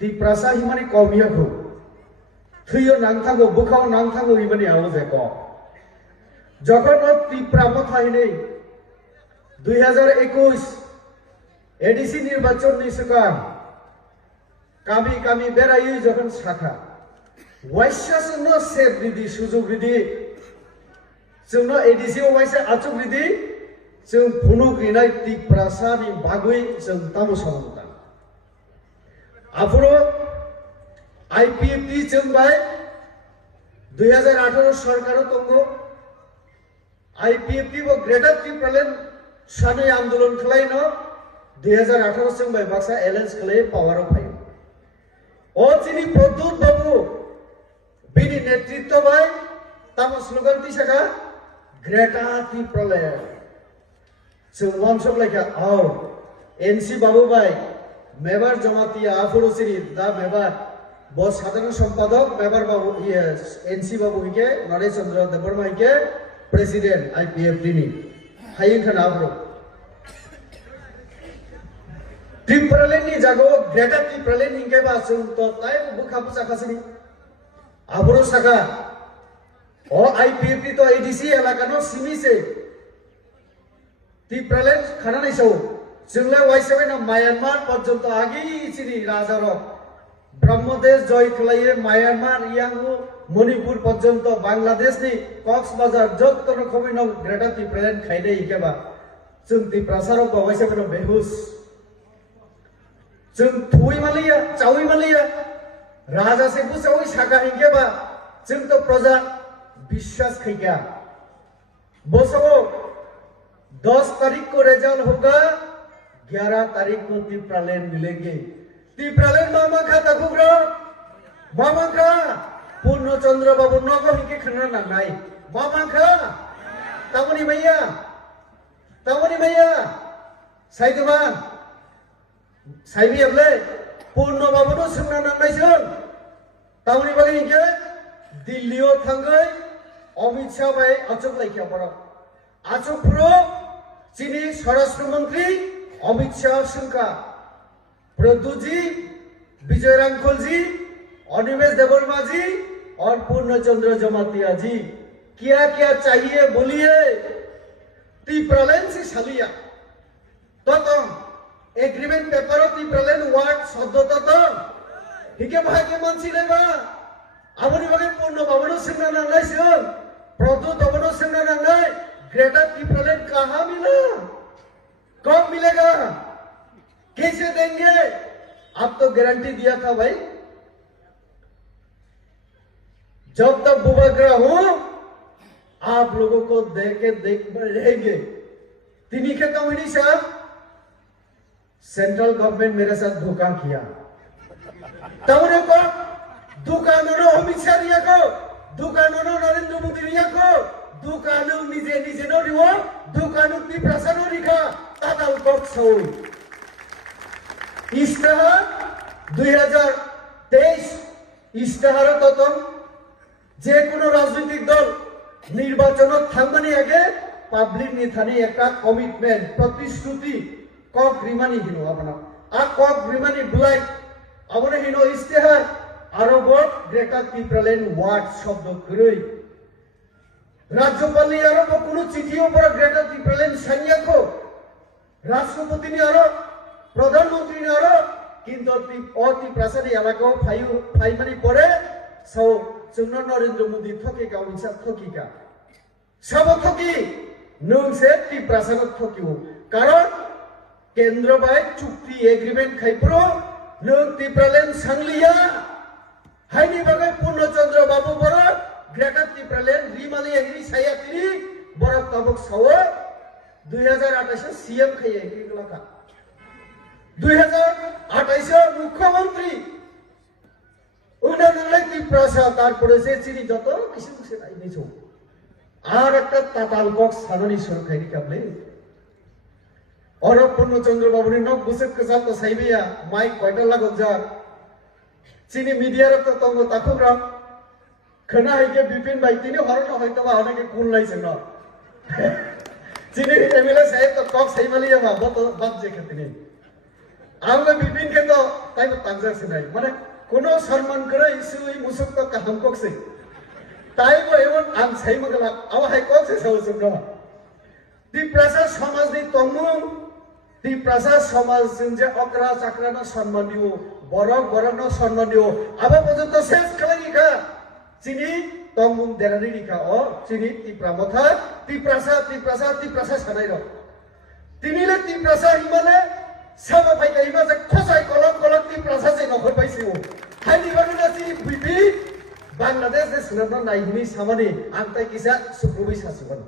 Tiprasa himani kaumiyaku thuyo nangthago bukhao nangthago himani awaze ko যখন Tripura থাইনে 2021 ADC নির্বাচন নিসকান কামি কামি বেরাই যখন শাখা ওয়াইশাসন সেফ রিদি সুযোগ রিদি जोंनो एडिसि वाइसे आचुक रिदि जों फुनुक रिनाय त्रिपुरासानि बागै जों तामु सामता आफुरो आईपीएफटी जों बाय 2018 सरकारो दंगो आईपीएफटी बो ग्रेटर त्रिपुरालेण्ड सानै आन्दोलन खालायनो 2018 जों बाय बाक्सा एलायन्स खालाय पावाराव फायो ओ चिनि प्रद्युत बाबु बिनि नेतृत्व बाय तामु स्लोगान तिसाका ग्रेटा त्रिपुरालेण्ड जों वानसब लायका आओ एनसी बाबु बाय मेबर जमातिया आफुरसिरि दा मेबर बस साधारण सम्पादक मेबर बाबु एनसी बाबु हिके नरेश चंद्र देवबर्मा हिके प्रेसिडेंट आईपीएफटी नि हायिं खाना आफुरो त्रिपुरालेण्ड नि जागो ग्रेटा त्रिपुरालेण्ड हिंके बा जों तो ताय बुखाबु साखासिनि आफुरो साखा ओ आईपीएफटी तो एडीसी एलाकानो सिमिसे त्रिपुरालेण्ड खाना नायसौ जोंला वाइसेबेना म्यानमार पर्यन्त आगि चिनि राजारो ब्रह्मदेश जय खालायो म्यानमार यांगु मणिपुर पर्यन्त बांग्लादेशनि कक्सबाजार जत रोखोमैनो ग्रेटा त्रिपुरालेण्ड खायदे इकेबा जों त्रिपुरासारो वाइसेबेना बेहुस जों थुइ मालिया चावि मालिया राजा से बुसावि सागा इकेबा जों तो प्रजा विश्वास खैया बसो 10 तारीख को रिजल्ट होगा 11 तारीख को त्रिपुरालेण्ड मिलेंगे त्रिपुरालेण्ड मामा खा तकुग्रो मामा खा पूर्ण चंद्र बाबू नगो हिके खना नांनाय मामा खा तामनि मैया साइदमा साइबि अबले पूर्ण बाबू नो सोंना नांनायसो तामनि बागै हिके दिल्लीयाव थांगै अमित शाह भाई अचुक लाइकिया बरो अचुक प्रो चीनी स्वराष्ट्र मंत्री अमित शाह सिंह प्रद्युत जी विजय रांखल जी अनिमेश देववर्मा जी और पूर्ण चंद्र जमातिया जी क्या क्या चाहिए बोलिए त्रिपुरालेण्ड से सालिया तो एग्रीमेंट पेपर त्रिपुरालेण्ड वार्ड शब्द तो हिके भागे मानसि लेबा आबनि बागै पूर्ण बाबनो सोंना नांनायसो प्रद्युत बाबनो सोंना नांनाय ग्रेटर त्रिपुरालेण्ड कहाँ मिला कब मिलेगा कैसे देंगे आप तो गारंटी दिया था भाई जब तक बुबाग्रा हूं आप लोगों को देख रहेंगे तिनी के कम्युनिस्ट साहब सेंट्रल गवर्नमेंट मेरे साथ धोखा किया तमने को दुकानों अमित शाह रिया को दुकानों नरेंद्र मोदी रिया को दुकानों निजे निजे नो रिवो दुकानों त्रिपुरा नो रिखा तादाल कोक सौ इस्ताहार 2023 इस्ताहार ततम जे कोनो राजनीतिक दल निर्वाचन थांगमानि आगे पाब्लिक नि थाने एका कमिटमेंट प्रतिश्रुति कक रिमानि हिनो आपना आ कक रिमानि बुलाई आपने हिनो इस्ताहार आरोबत ग्रेटर त्रिपुरालेण्ड वार्ड शब्द करै राज्यपालनि आरो कोनो चिठियो पर ग्रेटर त्रिपुरालेण्ड सानियाखौ राष्ट्रपतिनि आरो प्रधानमंत्री आरो किन्तु त्रिपुरासानि एलाकायाव फाइमानि परे सौ जोंनो नरेंद्र मोदी थकिका अमित शाह थकिका सब थकी नोंसे त्रिपुरासानो थकियो कारण केंद्र बाय चुक्ति एग्रीमेंट खाइप्रो नों त्रिपुरालेण्ड सांलिया हाइनि बागै पूर्ण चंद्र बाबू बर ग्रेटर त्रिपुरालेण्ड रिमाली एग्री सायातिरि बरक तबक सावो 2028 सीएम खाइए किगलाका 2028 मुख्यमंत्री उन्नयन त्रिपुरा तारपरे से चिनि जत किसि किसि नाइनिसो आर एकटा ताताल बक्स साननि सरखारि काबले और पूर्ण चंद्र बाबूनि नक बुसेक कसाल तो साइबिया माइक कयटा लागक जा चिनी मीडिया रक्त तंगो ताकुग्रा खना हाइके बिपिन भाई तिनी हरनो हयतोबा हनेके कुन लाइसेन चिनी एमएलए साहेब तो कक साइमालिया बा बत जे खतिनि আমরা বিপিন কেন তাই তাংজাসে নাই মানে কোনো সম্মান করে ইসুই মুসুক তো কাহাম ককছে তাইবো এমন আং সাইমগলা আওয়াহাই ককছে সাউসুক তিপ্রাসা সমাজনি তমুং তিপ্রাসা সমাজ যে অকরা চাকরানো সম্মান দিও বরক সম্মান দিও আবার পর্যন্ত শেষ খালাইখা চিনি তমুং দেরানি রিখা ও চিনি তিপ্রাসা সানাই রক তিনিলে তিপ্রাসা হিমালে সাবা ফাইকা হিমা যে খসাই কলক তিপ্রাসা যে নখর পাইছিও হাইনি বানুনা চিনি বিপি বাংলাদেশ যে সুনাম নাইহিনি সামানি আংতাই কিসা সুপ্রবি সাসুবান